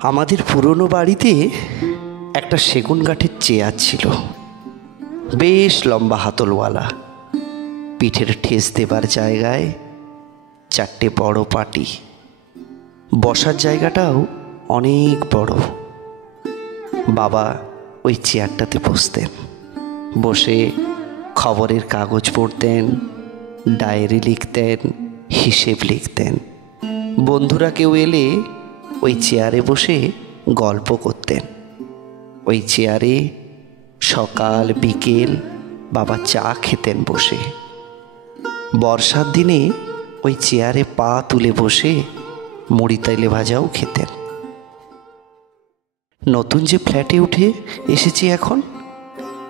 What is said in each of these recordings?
আমাদের পুরনো বাড়িতে একটা সেগুন কাঠের চেয়ার ছিল, বেশ লম্বা হাতলওয়ালা। পিঠের ঠেস দেবার জায়গায় চারটে বড় পাটি, বসার জায়গাটাও অনেক বড়। বাবা ওই চেয়ারটাতে বসতেন, বসে খবরের কাগজ পড়তেন, ডায়েরি লিখতেন, হিসেব লিখতেন। বন্ধুরা কেউ এলে ওই চেয়ারে বসে গল্প করতেন। ওই চেয়ারে সকাল বিকেল বাবা চা খেতেন বসে। বর্ষার দিনে ওই চেয়ারে পা তুলে বসে মুড়ি তেলে ভাজাও খেতেন। নতুন যে ফ্ল্যাটে উঠে এসেছি এখন,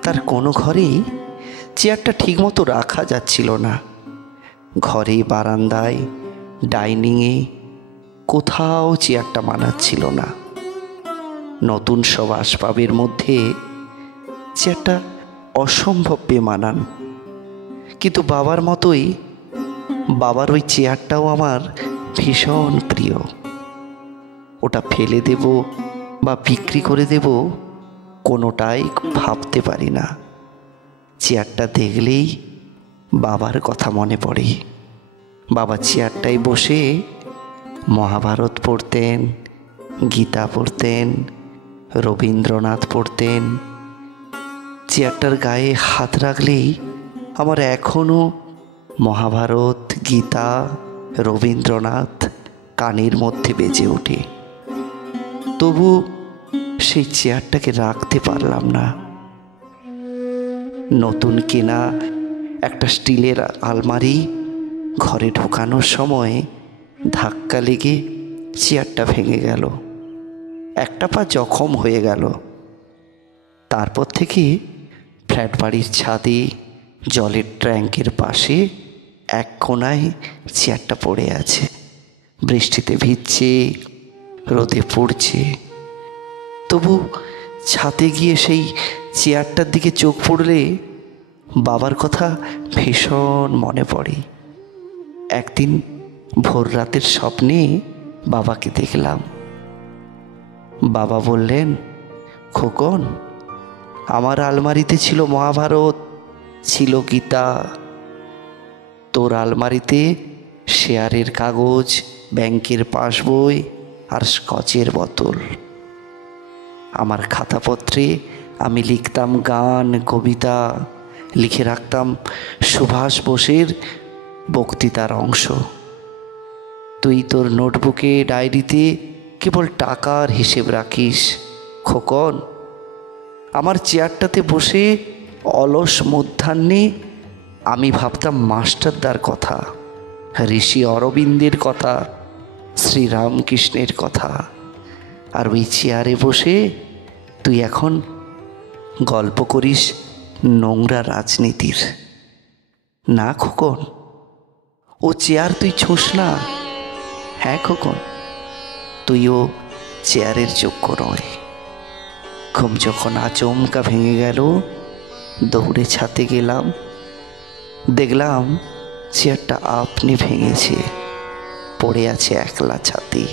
তার কোনো ঘরেই চেয়ারটা ঠিকমতো রাখা যাচ্ছিল না। ঘরে, বারান্দায়, ডাইনিংয়ে কোথাও চেয়ারটা মানাচ্ছিল না। নতুন সব আসবাবের মধ্যে চেয়ারটা অসম্ভব বেমানান। কিন্তু বাবার মতোই বাবার ওই চেয়ারটাও আমার ভীষণ প্রিয়। ওটা ফেলে দেব বা বিক্রি করে দেব কোনোটাই ভাবতে পারি না। চেয়ারটা দেখলেই বাবার কথা মনে পড়ে। বাবা চেয়ারটায় বসে মহাভারত পড়তেন, গীতা পড়তেন, রবীন্দ্রনাথ পড়তেন। চেয়ারটার গায়ে হাত রাখলেই আমার এখনও মহাভারত, গীতা, রবীন্দ্রনাথ কানের মধ্যে বেজে ওঠে। তবু সেই চেয়ারটাকে রাখতে পারলাম না। নতুন কেনা একটা স্টিলের আলমারি ঘরে ঢোকানোর সময় ধাক্কা লেগে চেয়ারটা ভেঙে গেল, একটা পা জখম হয়ে গেল। তারপর থেকে ফ্ল্যাট বাড়ির ছাদে জলের ট্যাঙ্কের পাশে এক কোণায় চেয়ারটা পড়ে আছে। বৃষ্টিতে ভিজছে, রোদে পড়ছে, তবু ছাদে গিয়ে সেই চেয়ারটার দিকে চোখ পড়লে বাবার কথা ভীষণ মনে পড়ে। একদিন ভোর রাতের স্বপ্নে বাবাকে দেখলাম। বাবা বললেন, খোকন, আমার আলমারিতে ছিল মহাভারত, ছিল গীতা, তোর আলমারিতে শেয়ারের কাগজ, ব্যাংকের পাসবই আর স্কচের বোতল। আমার খাতাপত্রে আমি লিখতাম গান, কবিতা, লিখে রাখতাম সুভাষ বোসের বক্তৃতার অংশ। তুই তোর নোটবুকে, ডায়েরিতে কেবল টাকার হিসেব রাখিস। খোকন, আমার চেয়ারটাতে বসে অলস মধ্যাহ্নে আমি ভাবতাম মাস্টারদার কথা, ঋষি অরবিন্দের কথা, শ্রীরামকৃষ্ণের কথা। আর ওই চেয়ারে বসে তুই এখন গল্প করিস নোংরা রাজনীতির। না খোকন, ও চেয়ার তুই ছুঁস না। হ্যাঁ খোকন, তুইও চেয়ারের যোগ্য নয়। ঘুম যখন আচমকা ভেঙে গেল, দৌড়ে ছাদে গেলাম। দেখলাম চেয়ারটা আপনি ভেঙেছে, পড়ে আছে একলা ছাদে।